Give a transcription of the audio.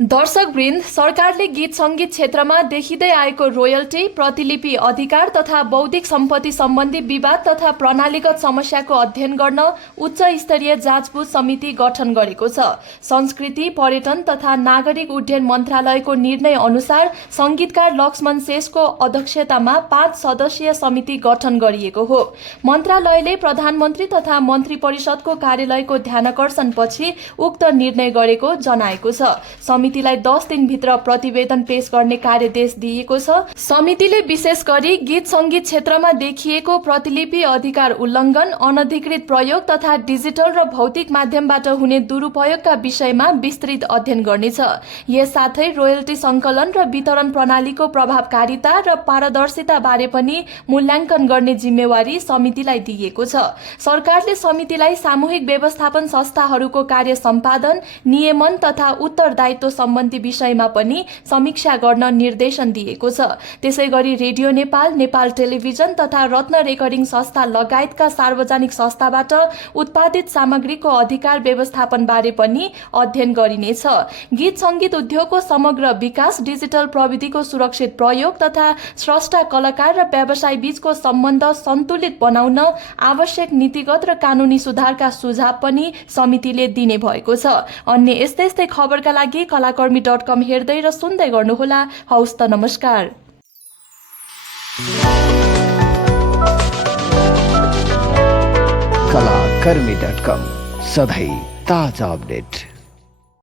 दर्शकवृन्द, सरकारले गीत सङ्गीत क्षेत्रमा देखिँदै आएको रोयल्टी, प्रतिलिपि अधिकार तथा बौद्धिक सम्पत्ति सम्बन्धी विवाद तथा प्रणालीगत समस्याको अध्ययन गर्न उच्च स्तरीय जाँचबुझ समिति गठन गरेको छ। संस्कृति, पर्यटन तथा नागरिक उड्डयन मन्त्रालयको निर्णय अनुसार संगीतकार लक्ष्मण शेषको अध्यक्षतामा 5 सदस्यीय समिति गठन गरिएको हो। मन्त्रालयले प्रधानमन्त्री तथा मन्त्री परिषदको कार्यालयको ध्यानकर्षणपछि उक्त निर्णय गरेको जनाएको छ। समितिलाई 10 दिनभित्र प्रतिवेदन पेश गर्ने कार्यदेश दिएको छ। समितिले विशेष गरी गीत सङ्गीत क्षेत्रमा देखिएको प्रतिलिपि अधिकार उल्लङ्घन, अनधिकृत प्रयोग तथा डिजिटल र भौतिक माध्यमबाट हुने दुरुपयोगका विषयमा विस्तृत अध्ययन गर्नेछ। यससाथै रोयल्टी सङ्कलन र वितरण प्रणालीको प्रभावकारिता र पारदर्शिता बारे पनि मूल्याङ्कन गर्ने जिम्मेवारी समितिलाई दिएको छ। सरकारले समितिलाई सामूहिक व्यवस्थापन संस्थाहरूको कार्य सम्पादन, नियमन तथा उत्तरदायित्व सम्बन्धी विषयमा पनि समीक्षा गर्न निर्देशन दिएको छ। त्यसैगरी रेडियो नेपाल, नेपाल टेलिभिजन तथा रत्न रेकर्डिङ संस्था लगायतका सार्वजनिक संस्थाबाट उत्पादित सामग्रीको अधिकार व्यवस्थापन बारे पनि अध्ययन गरिनेछ। गीत सङ्गीत उद्योगको समग्र विकास, डिजिटल प्रविधिको सुरक्षित प्रयोग तथा स्रष्टा कलाकार र व्यवसाय बीचको सम्बन्ध सन्तुलित बनाउन आवश्यक नीतिगत र कानुनी सुधारका सुझाव पनि समितिले दिने भएको छ। अन्य यस्तै खबरका लागि कलाकर्मी.com हेर्दै र सुन्दै गर्नुहोला। हौस् त, नमस्कार। कलाकर्मी.com, सधैँ ताजा अपडेट।